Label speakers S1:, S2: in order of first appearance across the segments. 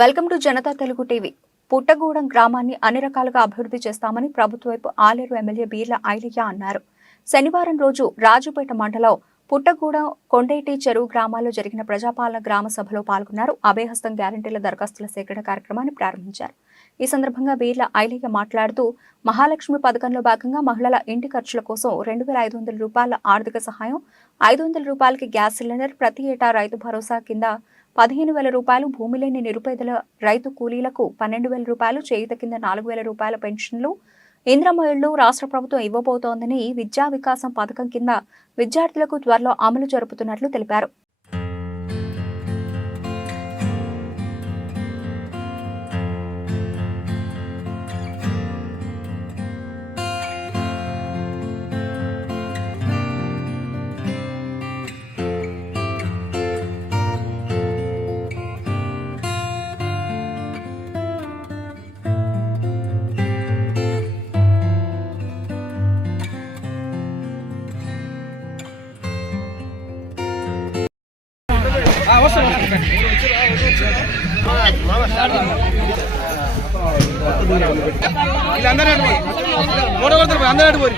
S1: Welcome to Janata Telugu TV. Puttagudem గ్రామాన్ని అన్ని రకాలుగా అభివృద్ధి చేస్తామని ప్రభుత్వ వైపు ఆలేరు ఎమ్మెల్యే బీర్ల ఐలయ్య అన్నారు. శనివారం రోజు రాజుపేట మండలం పుట్టగూడెం కొండేటి చెరువు గ్రామాల్లో జరిగిన ప్రజాపాలన గ్రామ సభలో పాల్గొన్నారు. అభయహస్తం గ్యారంటీల దరఖాస్తుల సేకరణ కార్యక్రమాన్ని ప్రారంభించారు. ఈ సందర్భంగా బీర్ల ఐలయ్య మాట్లాడుతూ మహాలక్ష్మి పథకంలో భాగంగా మహిళల ఇంటి ఖర్చుల కోసం రెండు వేల ఐదు వందల రూపాయల ఆర్థిక సహాయం ఐదు వందల రూపాయలకి గ్యాస్ సిలిండర్ ప్రతి ఏటా రైతు భరోసా కింద పదిహేను వేల రూపాయలు భూమి లేని నిరుపేదల రైతు కూలీలకు పన్నెండు వేల రూపాయలు చేయుత కింద నాలుగు వేల రూపాయల పెన్షన్లు ఇంద్రమ్మ రాష్ట్ర ప్రభుత్వం ఇవ్వబోతోందని విద్యా వికాసం పథకం కింద విద్యార్థులకు త్వరలో అమలు జరుపుతున్నట్లు తెలిపారు.
S2: అందరూ అటు పోయి అందరూ అటు పోయి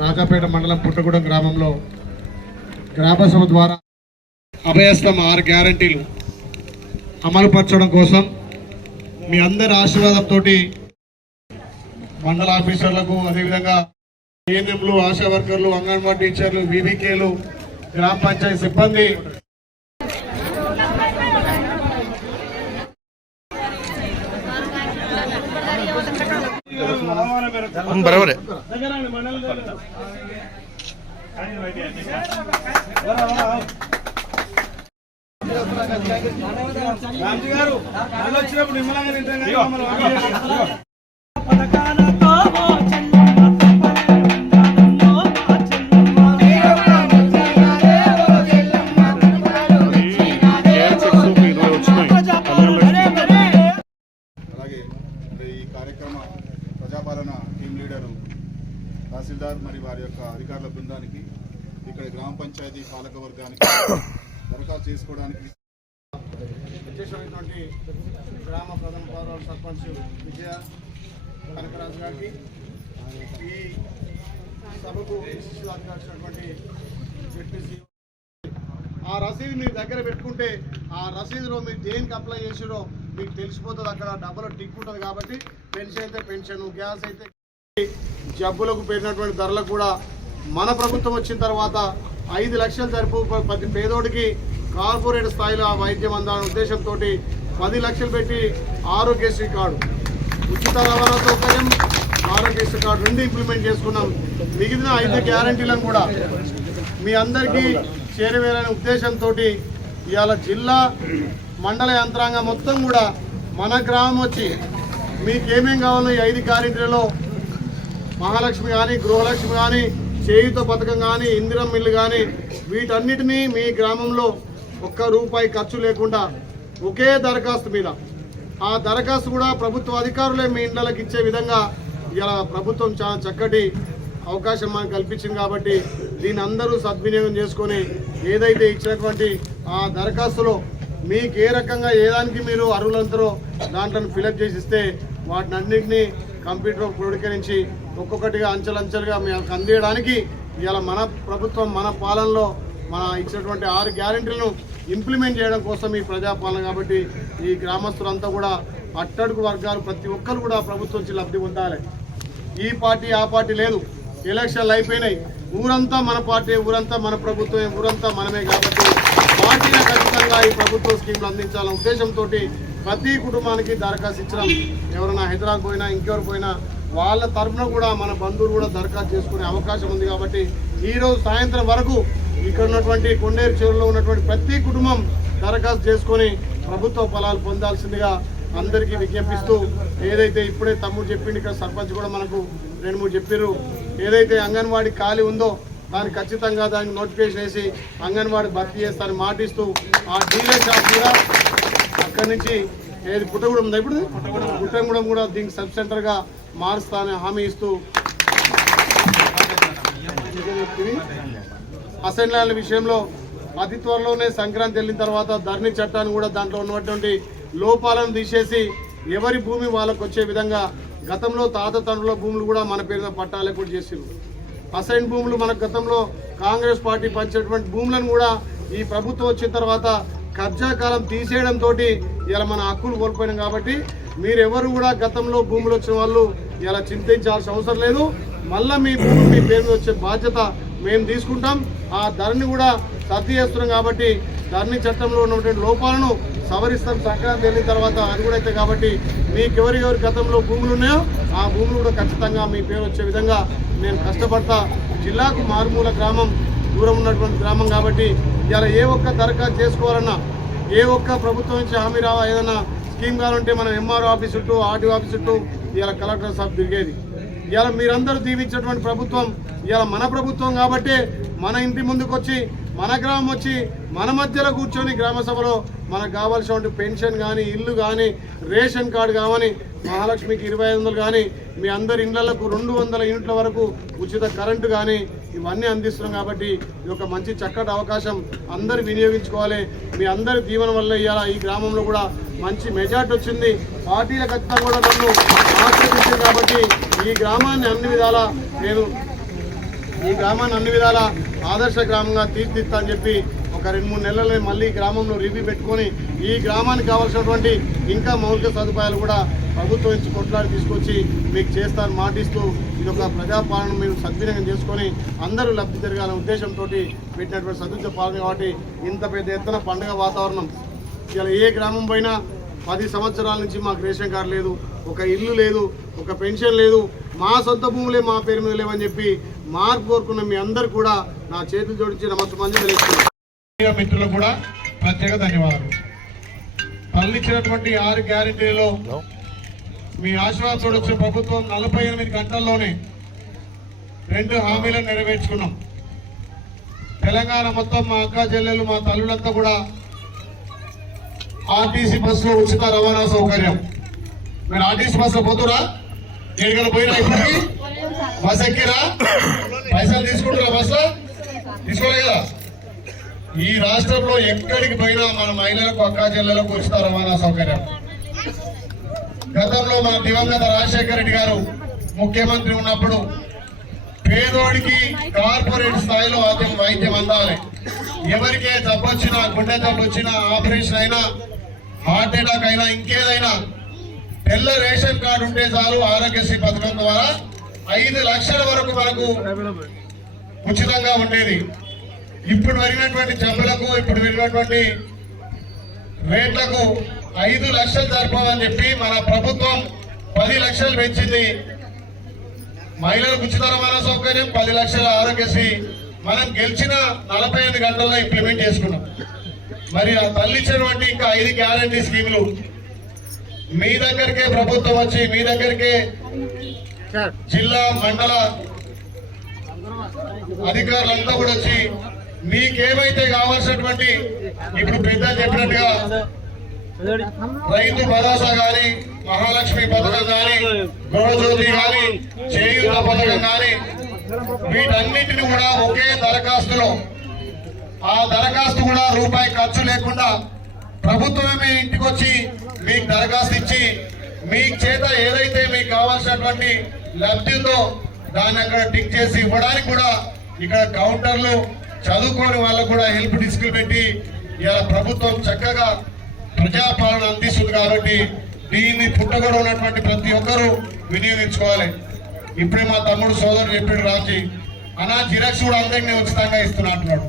S3: రాజాపేట మండలం పుట్టగూడెం గ్రామంలో గ్రామసభ ద్వారా అభయస్తం ఆరు గ్యారంటీలు అమలు పరచడం కోసం మీ అందరి ఆశీర్వాదంతో మండల ఆఫీసర్లకు అదేవిధంగా ఏఎన్ఎంలు ఆశా వర్కర్లు అంగన్వాడీ టీచర్లు వీబీకేలు గ్రామ పంచాయతీ సిబ్బంది
S2: బరాబరే. గాంధీ గారు వచ్చినప్పుడు నిమ్మలంగా తింటాం
S4: అలాగే ఈ కార్యక్రమ ప్రజాపాలన టీం లీడరు తహసీల్దార్ మరి వారి యొక్క అధికారుల బృందానికి ఇక్కడ గ్రామ పంచాయతీ పాలక వర్గానికి దరఖాస్తు చేసుకోవడానికి
S3: విశేషమైనటువంటి గ్రామ ప్రధాన పౌర సర్పంచ్ విజయ కనకరాజు గారికి ఈ సభకు విశిష్ట ఆ రసీదు మీ దగ్గర పెట్టుకుంటే ఆ రసీదులో మీరు దేనికి అప్లై చేసిరో మీకు తెలిసిపోతుంది. అక్కడ డబ్బులో టిక్ ఉంటుంది కాబట్టి పెన్షన్ అయితే పెన్షన్ గ్యాస్ అయితే జబ్బులకు పెట్టినటువంటి ధరలకు కూడా మన ప్రభుత్వం వచ్చిన తర్వాత ఐదు లక్షలు సరిపు ప్రతి పేదోడికి కార్పొరేట్ స్థాయిలో వైద్యం అందాలనే ఉద్దేశంతో పది లక్షలు పెట్టి ఆరోగ్యశ్రీ కార్డు. ఉచిత రవాణా సౌకర్యం ఆరోగ్యశ్రీ కార్డు రెండు ఇంప్లిమెంట్ చేసుకున్నాం. మిగిలిన ఐదు గ్యారంటీలను కూడా మీ అందరికీ చేరవేయాలనే ఉద్దేశంతో ఇవాళ జిల్లా మండల యంత్రాంగం మొత్తం కూడా మన గ్రామం వచ్చి మీకు కావాలో ఈ ఐదు గ్యారెంటీలలో మహాలక్ష్మి కానీ గృహలక్ష్మి కానీ చేయుత పథకం కానీ ఇందిరం మిల్లు కానీ వీటన్నిటినీ మీ గ్రామంలో ఒక్క రూపాయి ఖర్చు లేకుండా ఒకే దరఖాస్తు మీద. ఆ దరఖాస్తు కూడా ప్రభుత్వ అధికారులే మీ ఇండ్లకి ఇచ్చే విధంగా ఇలా ప్రభుత్వం చాలా చక్కటి అవకాశం మనకు కల్పించింది కాబట్టి దీన్ని అందరూ సద్వినియోగం చేసుకొని ఏదైతే ఇచ్చినటువంటి ఆ దరఖాస్తులో మీకు ఏ రకంగా ఏ దానికి మీరు అర్హులంతరో దాంట్లో ఫిలప్ చేసి ఇస్తే వాటిని అన్నింటినీ కంప్యూటర్ క్రోడీకరించి ఒక్కొక్కటిగా అంచెలంచెలుగా మీకు అందియడానికి ఇవాళ మన ప్రభుత్వం మన పాలనలో మన ఇచ్చినటువంటి ఆరు గ్యారెంటీలను ఇంప్లిమెంట్ చేయడం కోసం ఈ ప్రజాపాలన కాబట్టి ఈ గ్రామస్తులంతా కూడా అట్టడుగు వర్గాలు ప్రతి ఒక్కరు కూడా ప్రభుత్వం నుంచి లబ్ధి పొందాలి. ఈ పార్టీ ఆ పార్టీ లేదు. ఎలక్షన్లు అయిపోయినాయి. ఊరంతా మన పార్టీ ఊరంతా మన ప్రభుత్వమే ఊరంతా మనమే కాబట్టి పార్టీని ఖచ్చితంగా ఈ ప్రభుత్వ స్కీమ్లు అందించాలనే ఉద్దేశంతో ప్రతి కుటుంబానికి దరఖాస్తు ఇచ్చడం ఎవరైనా హైదరాబాద్ పోయినా ఇంకెవరు పోయినా వాళ్ళ తరఫున కూడా మన బంధువులు కూడా దరఖాస్తు చేసుకునే అవకాశం ఉంది కాబట్టి ఈ రోజు సాయంత్రం వరకు ఇక్కడ ఉన్నటువంటి కొండేరు చెరువులో ఉన్నటువంటి ప్రతి కుటుంబం దరఖాస్తు చేసుకొని ప్రభుత్వ ఫలాలు పొందాల్సిందిగా అందరికీ విజ్ఞప్తిస్తూ ఏదైతే ఇప్పుడే తమ్ముడు చెప్పిండు ఇక్కడ సర్పంచ్ కూడా మనకు రెండు మూడు చెప్పారు ఏదైతే అంగన్వాడీ ఖాళీ ఉందో దాన్ని ఖచ్చితంగా దానికి నోటిఫికేషన్ వేసి అంగన్వాడీ భర్తీ చేస్తారని మాటిస్తూ ఆ డీలర్ షాప్ కూడా అక్కడి నుంచి ఏది పుట్టగూడెం ఇప్పుడు? పుట్టగూడెం కూడా దీనికి సబ్ సెంటర్గా మారుస్తానని హామీ ఇస్తూ అసైన్ విషయంలో అతి త్వరలోనే సంక్రాంతి వెళ్ళిన తర్వాత ధరణి చట్టాన్ని కూడా దాంట్లో ఉన్నటువంటి లోపాలను తీసేసి ఎవరి భూమి వాళ్ళకు వచ్చే విధంగా గతంలో తాత తండ్రుల భూములు కూడా మన పేరున పట్టాలే కూడా చేసిండ్రు. అసైన్ భూములు మన గతంలో కాంగ్రెస్ పార్టీ పంచేటువంటి భూములను కూడా ఈ ప్రభుత్వం వచ్చిన తర్వాత కబ్జా కాలం తీసేయడంతో ఇలా మన హక్కులు కోల్పోయినాం కాబట్టి మీరెవరు కూడా గతంలో భూములు వచ్చిన వాళ్ళు ఇలా చింతించాల్సిన అవసరం లేదు. మళ్ళీ మీ భూమి మీ పేరు వచ్చే బాధ్యత మేము తీసుకుంటాం. ఆ ధరని కూడా సర్ది చేస్తున్నాం కాబట్టి ధరణి చట్టంలో ఉన్నటువంటి లోపాలను సవరిస్తాం. సంక్రాంతి వెళ్ళిన తర్వాత అది కూడా అయితే కాబట్టి మీకు ఎవరి ఎవరి గతంలో భూములు ఉన్నాయో ఆ భూములు కూడా ఖచ్చితంగా మీ పేరు వచ్చే విధంగా నేను కష్టపడతా. జిల్లాకు మారుమూల గ్రామం దూరం ఉన్నటువంటి గ్రామం కాబట్టి ఇలా ఏ ఒక్క దరఖాస్తు చేసుకోవాలన్నా ఏ ఒక్క ప్రభుత్వం నుంచి హామీ రావా ఏదైనా స్కీమ్ కావాలంటే మనం ఎంఆర్ఓ ఆఫీస్ చుట్టూ ఆర్టీఓ ఆఫీస్ చుట్టూ ఇలా కలెక్టర్ సాబ్ తిరిగేది. ఇవాళ మీరందరూ దీవించినటువంటి ప్రభుత్వం ఇలా మన ప్రభుత్వం కాబట్టి మన ఇంటి ముందుకు వచ్చి మన గ్రామం వచ్చి మన మధ్యలో కూర్చొని గ్రామ సభలో మనకు కావాల్సినటువంటి పెన్షన్ కానీ ఇల్లు కానీ రేషన్ కార్డు కావని మహాలక్ష్మికి ఇరవై ఐదు వందలు కానీ మీ అందరి ఇళ్ళకు రెండు వందల యూనిట్ల వరకు ఉచిత కరెంటు కానీ ఇవన్నీ అందిస్తున్నాం కాబట్టి ఇది ఒక మంచి చక్కటి అవకాశం అందరు వినియోగించుకోవాలి. మీ అందరి దీవెన వల్ల ఇవాళ ఈ గ్రామంలో కూడా మంచి మెజార్టీ వచ్చింది. పార్టీల ఖచ్చితంగా కూడా నన్ను ఆశ్రయించింది కాబట్టి ఈ గ్రామాన్ని అన్ని విధాలా నేను ఈ గ్రామాన్ని అన్ని విధాల ఆదర్శ గ్రామంగా తీర్చిదిద్దా అని చెప్పి ఒక రెండు మూడు నెలల్లో మళ్ళీ ఈ గ్రామంలో రివ్యూ పెట్టుకొని ఈ గ్రామానికి కావాల్సినటువంటి ఇంకా మౌలిక సదుపాయాలు కూడా ప్రభుత్వం నుంచి కొట్లాడి తీసుకొచ్చి మీకు చేస్తాను మాటిస్తూ ఇది ఒక ప్రజాపాలన మీరు సద్వినియోగం చేసుకొని అందరూ లబ్ధి జరగాలనే ఉద్దేశంతో పెట్టినటువంటి సదుద్ద పాలన కాబట్టి ఇంత పెద్ద ఎత్తున పండుగ వాతావరణం. ఇలా ఏ గ్రామం పోయినా పది సంవత్సరాల నుంచి మాకు రేషన్ కార్డు లేదు ఒక ఇల్లు లేదు ఒక పెన్షన్ లేదు మా సొంత భూములే మా పేరు మీద లేవని చెప్పి మార్పు కోరుకున్న మీ అందరు కూడా నా చేతులు జోడించి నమస్సు మంది తెలుస్తున్నాను మిత్రులకు కూడా ప్రత్యేక ధన్యవాదాలు. తల్లిచ్చినటువంటి ఆరు గ్యారెంటీలలో మీ ఆశీర్వాదంతో వచ్చిన ప్రభుత్వం నలభై ఎనిమిది గంటల్లోనే రెండు హామీలను నెరవేర్చుకున్నాం. తెలంగాణ మొత్తం మా అక్క చెల్లెలు మా తల్లులంతా కూడా ఆర్టీసీ బస్సులో ఉచిత రవాణా సౌకర్యం. మీరు ఆర్టీసీ బస్సులో పోతురా? ఎక్కడికైనా పోయినా ఇప్పటికి? బస్ ఎక్కిరా? పైసలు తీసుకుంటారా బస్సులో? తీసుకోలే కదా. ఈ రాష్ట్రంలో ఎక్కడికి పోయినా మన మహిళలకు అక్క చెల్లెలకు ఉచిత రవాణా సౌకర్యం. గతంలో మన దివంగత రాజశేఖర రెడ్డి గారు ముఖ్యమంత్రి ఉన్నప్పుడు పేదోడికి కార్పొరేట్ స్థాయిలో అతని వైద్యం అందాలి. ఎవరికే జబ్బు గుండె జబ్బు వచ్చినా ఆపరేషన్ అయినా హార్ట్ అటాక్ అయినా ఇంకేదైనా తెల్ల రేషన్ కార్డు ఉంటే చాలు ఆరోగ్యశ్రీ పథకం ద్వారా ఐదు లక్షల వరకు మనకు ఉచితంగా ఉండేది. ఇప్పుడు పెరిగినటువంటి జబ్బులకు ఇప్పుడు పెరిగినటువంటి రేట్లకు ఐదు లక్షలు జరపాలని చెప్పి మన ప్రభుత్వం పది లక్షలు పెంచింది. మహిళలకు ఉచిత రవాణా సౌకర్యం పది లక్షల ఆరోగ్యశ్రీ. మనం గెలిచిన నలభై ఐదు గంటల్లో ఇంప్లిమెంట్ చేసుకున్నాం. మరి ఆ తల్లిచ్చినటువంటి ఇంకా ఐదు గ్యారంటీ స్కీములు మీ దగ్గరికే ప్రభుత్వం వచ్చి మీ దగ్గరికే జిల్లా మండల అధికారులంతా కూడా వచ్చి మీకేమైతే కావాల్సినటువంటి ఇప్పుడు పెద్ద చెప్పినట్టుగా రైతు భరోసా గాని మహాలక్ష్మి పథకం గాని గృహజ్యోతి గాని చేయూత పథకం గాని వీటన్నిటిని కూడా ఒకే దరఖాస్తులో. ఆ దరఖాస్తు కూడా రూపాయి ఖర్చు లేకుండా ప్రభుత్వమే మీ ఇంటికి వచ్చి మీకు దరఖాస్తు ఇచ్చి మీ చేత ఏదైతే మీకు కావాల్సినటువంటి లబ్ధి ఉందో దాన్ని అక్కడ టిక్ చేసి ఇవ్వడానికి కూడా ఇక్కడ కౌంటర్లు చదువుకోని వాళ్ళకు కూడా హెల్ప్ డిస్కులు పెట్టి ఇలా ప్రభుత్వం చక్కగా ప్రజాపాలన అందిస్తుంది కాబట్టి దీన్ని పుట్టగొడ ఉన్నటువంటి ప్రతి ఒక్కరూ వినియోగించుకోవాలి. ఇప్పుడే మా తమ్ముడు సోదరుడు చెప్పాడు రాజీ అనా జిరాక్స్ కూడా అందరికీ ఉచితంగా ఇస్తున్నా అంటున్నాడు.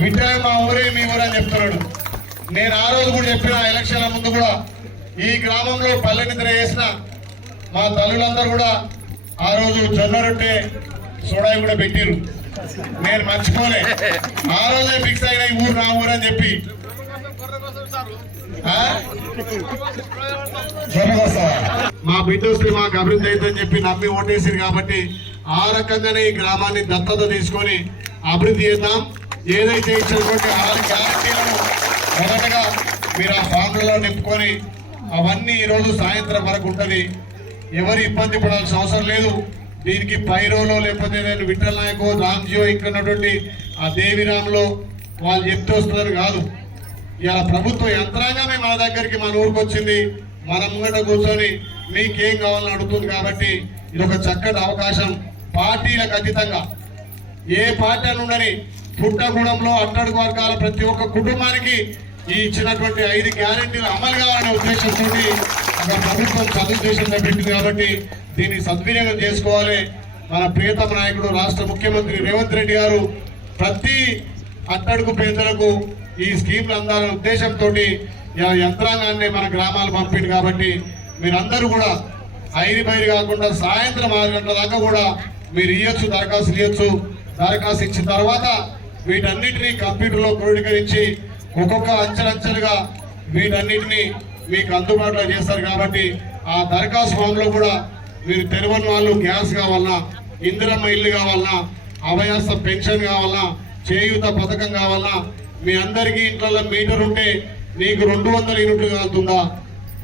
S3: వింటే మా ఊరే మీ ఊరే అని చెప్తున్నాడు. నేను ఆ రోజు కూడా చెప్పిన ఎలక్షన్ల ముందు కూడా ఈ గ్రామంలో పల్లె నిద్ర చేసిన మా తల్లులందరూ కూడా ఆ రోజు జొన్న రొట్టె సోడాయి కూడా పెట్టిరు నేను మర్చిపోలే. ఆ రోజే ఫిక్స్ అయిన ఈ ఊరు నా ఊరు అని చెప్పి మా బిడ్డ వస్తే మాకు అభివృద్ధి అవుతుందని చెప్పి నమ్మి ఓటేసారు కాబట్టి ఆ రకంగానే ఈ గ్రామాన్ని దత్తత తీసుకొని అభివృద్ధి చేద్దాం. ఏదైతే ఇచ్చినటువంటి ఆరు గ్యారంటీలను మొదటగా మీరు ఆ ఫామ్లలో నింపుకొని అవన్నీ ఈరోజు సాయంత్రం వరకు ఉంటుంది. ఎవరు ఇబ్బంది పడాల్సిన అవసరం లేదు. దీనికి పైరోలో లేకపోతే నేను విఠల్ నాయకో రామ్జియో ఇక్కడ ఉన్నటువంటి ఆ దేవిరామ్లో వాళ్ళు చెప్తూ వస్తున్నారు కాదు. ఇవాళ ప్రభుత్వ యంత్రాంగమే మన దగ్గరికి మన ఊరికి వచ్చింది మన ముంగట కూర్చొని మీకేం కావాలని అడుగుతుంది కాబట్టి ఇది ఒక చక్కటి అవకాశం పార్టీలకు అతీతంగా. ఏ పార్టీ అని ఉండని పుట్టగూడెంలో అట్టడుగు వర్గాల ప్రతి ఒక్క కుటుంబానికి ఈ ఇచ్చినటువంటి ఐదు గ్యారెంటీలు అమలు కావాలనే ఉద్దేశంతో ఒక ప్రభుత్వం సదుద్దేశంతో పెట్టింది కాబట్టి దీన్ని సద్వినియోగం చేసుకోవాలి. మన ప్రియతమ నాయకుడు రాష్ట్ర ముఖ్యమంత్రి రేవంత్ రెడ్డి గారు ప్రతి అట్టడుగు పేదలకు ఈ స్కీమ్లు అందాలనే ఉద్దేశంతో యంత్రాంగాన్ని మన గ్రామాలు పంపింది కాబట్టి మీరందరూ కూడా ఐదు బయలు కాకుండా సాయంత్రం ఆరు గంటల దాకా కూడా మీరు ఇవ్వచ్చు దరఖాస్తులు ఇవ్వచ్చు దరఖాస్తు ఇచ్చిన తర్వాత వీటన్నిటినీ కంప్యూటర్లో క్రోడీకరించి ఒక్కొక్క అంచెలంచెలుగా వీటన్నిటిని మీకు అందుబాటులో చేస్తారు కాబట్టి ఆ దరఖాస్తు ఫామ్లో కూడా మీరు తెరవని వాళ్ళు గ్యాస్ కావాలన్నా ఇందిరమ్మ ఇల్లు కావాలన్నా అభయాస్త పెన్షన్ కావాలన్నా చేయూత పథకం కావాల? మీ అందరికీ ఇంట్లో మీటర్ ఉంటే నీకు రెండు వందల యూనిట్లు కాలుతుందా?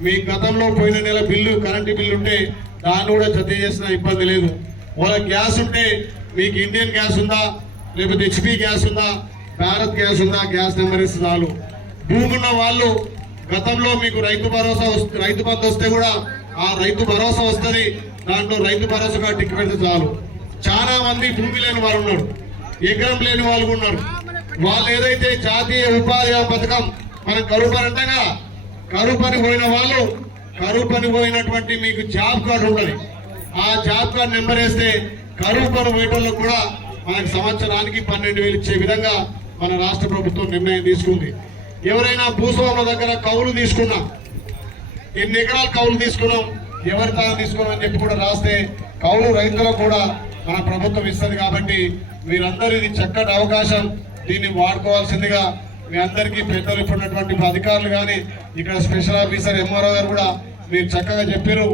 S3: మీ గతంలో పోయిన నెల బిల్లు కరెంటు బిల్లు ఉంటే దాన్ని కూడా జత చేసిన ఇబ్బంది లేదు. వాళ్ళ గ్యాస్ ఉంటే మీకు ఇండియన్ గ్యాస్ ఉందా? లేకపోతే హెచ్పి గ్యాస్ ఉందా? భారత్ గ్యాస్ ఉందా? గ్యాస్ నెంబర్ ఇస్తే చాలు. భూమి ఉన్న వాళ్ళు గతంలో మీకు రైతు భరోసా వస్తు- రైతు బంధు వస్తే కూడా ఆ రైతు భరోసా వస్తుంది. దాంట్లో రైతు భరోసాగా టిక్ పెడితే చాలు. చాలా మంది భూమి లేని వారు ఉన్నారు. ఎకరం లేని వాళ్ళు ఉన్నారు. వాళ్ళు ఏదైతే జాతీయ ఉపాధి పథకం మనం కరువు పని అంటాం కరువు పని పోయిన వాళ్ళు కరువు పని పోయినటువంటి మీకు జాబ్ కార్డు ఉండాలి. ఆ జాబ్ కార్డు నెంబర్ వేస్తే కరువు పని పోయేటోళ్ళకు కూడా మనకు సంవత్సరానికి పన్నెండు వేలు ఇచ్చే విధంగా మన రాష్ట్ర ప్రభుత్వం నిర్ణయం తీసుకుంది. ఎవరైనా భూస్వాముల దగ్గర కౌలు తీసుకున్నా ఎన్ని ఎకరాలు కౌలు తీసుకున్నాం ఎవరి తాను తీసుకున్నాం అని చెప్పి కూడా రాస్తే కౌలు రైతులకు కూడా మన ప్రభుత్వం ఇస్తుంది కాబట్టి మీరందరూ ఇది చక్కటి అవకాశం. దీన్ని వాడుకోవాల్సిందిగా మీ అందరికీ పెద్దలు ఇప్పుడున్నటువంటి అధికారులు కానీ ఇక్కడ స్పెషల్ ఆఫీసర్ ఎంఆర్ఓ గారు కూడా మీరు చక్కగా చెప్పారు.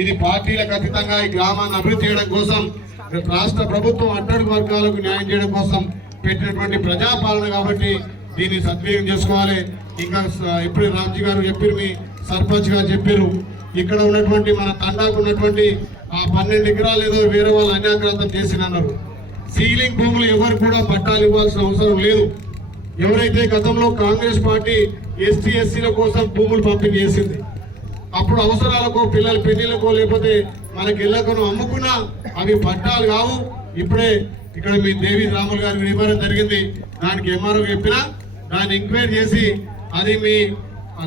S3: ఇది పార్టీలకు అతీతంగా ఈ గ్రామాన్ని అభివృద్ధి చేయడం కోసం రాష్ట్ర ప్రభుత్వం అట్టడుగు వర్గాలకు న్యాయం చేయడం కోసం పెట్టినటువంటి ప్రజాపాలన కాబట్టి దీన్ని సద్వినియోగం చేసుకోవాలి. ఇంకా ఇప్పుడు రామ్జీ గారు చెప్పారు మీ సర్పంచ్ గారు చెప్పారు. ఇక్కడ ఉన్నటువంటి మన తండాకు ఉన్నటువంటి ఆ పన్నెండు ఎకరాలు ఏదో వేరే వాళ్ళు అన్యాక్రాంతం చేసినన్నారు. సీలింగ్ భూములు ఎవరు కూడా పట్టాలు ఇవ్వాల్సిన అవసరం లేదు. ఎవరైతే గతంలో కాంగ్రెస్ పార్టీ ఎస్టీ ఎస్సీల కోసం భూములు పంపిణీ చేసింది అప్పుడు అవసరాలకో పిల్లల పెళ్ళిళ్ళకో లేకపోతే మనకి ఇళ్ళకును అమ్ముకున్నా అవి పట్టాలు కావు. ఇప్పుడే ఇక్కడ మీ దేవి రాములు గారి వివరం జరిగింది. దానికి ఎంఆర్ఓ చెప్పినా దాన్ని ఎంక్వైరీ చేసి అది మీ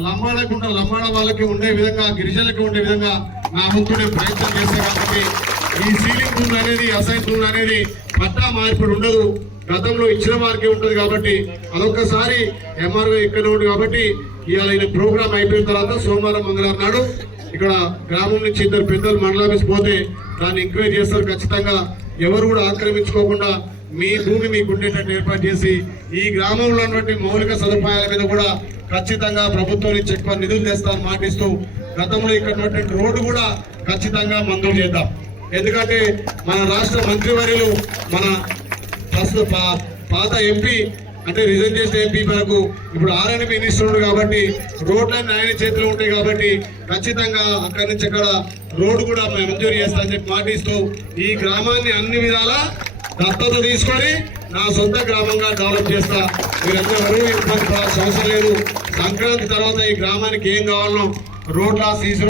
S3: లంబాడకుండా లంబాడ వాళ్ళకి ఉండే విధంగా గిరిజనులకి ఉండే విధంగా నా ముందు ప్రయత్నం చేస్తాను కాబట్టి ఈ సీలింగ్ భూములు అనేది అసైన్ భూములు అనేది పట్టా మార్పుడు ఉండదు. గతంలో ఇచ్చిన వారికి ఉంటుంది కాబట్టి అదొక్కసారి ఎంఆర్ఓ ఇక్కడ ఉంది కాబట్టి ఇవాళ ఈ ప్రోగ్రామ్ అయిపోయిన తర్వాత సోమవారం మంగళవారం నాడు ఇక్కడ గ్రామం నుంచి ఇద్దరు పెద్దలు మండలాఫీస్ పోతే దాన్ని ఎంక్వైరీ చేస్తారు. ఖచ్చితంగా ఎవరు కూడా ఆక్రమించుకోకుండా మీ భూమి మీకు ఉండేటట్టు ఏర్పాటు చేసి ఈ గ్రామంలో ఉన్నటువంటి మౌలిక సదుపాయాల మీద కూడా ఖచ్చితంగా ప్రభుత్వం నుంచి ఎక్కువ నిధులు తెస్తామని మాటిస్తూ గతంలో ఇక్కడ ఉన్నటువంటి రోడ్డు కూడా ఖచ్చితంగా మంజూరు చేద్దాం. ఎందుకంటే మన రాష్ట్ర మంత్రివర్యులు మన ప్రస్తుత పాత ఎంపీ అంటే రిజైన్ చేసిన ఎంపీ మనకు ఇప్పుడు ఆర్ఎన్ మినిస్టర్ కాబట్టి రోడ్లన్నీ ఆయన చేతిలో ఉంటాయి కాబట్టి ఖచ్చితంగా అక్కడి నుంచి అక్కడ రోడ్డు కూడా మేము మంజూరు చేస్తామని చెప్పి మాటిస్తూ ఈ గ్రామాన్ని అన్ని విధాలా దత్తత తీసుకొని నా సొంత గ్రామంగా డెవలప్ చేస్తా. మీరందరూ ఇబ్బంది పడాల్సిన అవసరం లేదు. సంక్రాంతి తర్వాత ఈ గ్రామానికి ఏం కావాలనో రోడ్ల సీజన్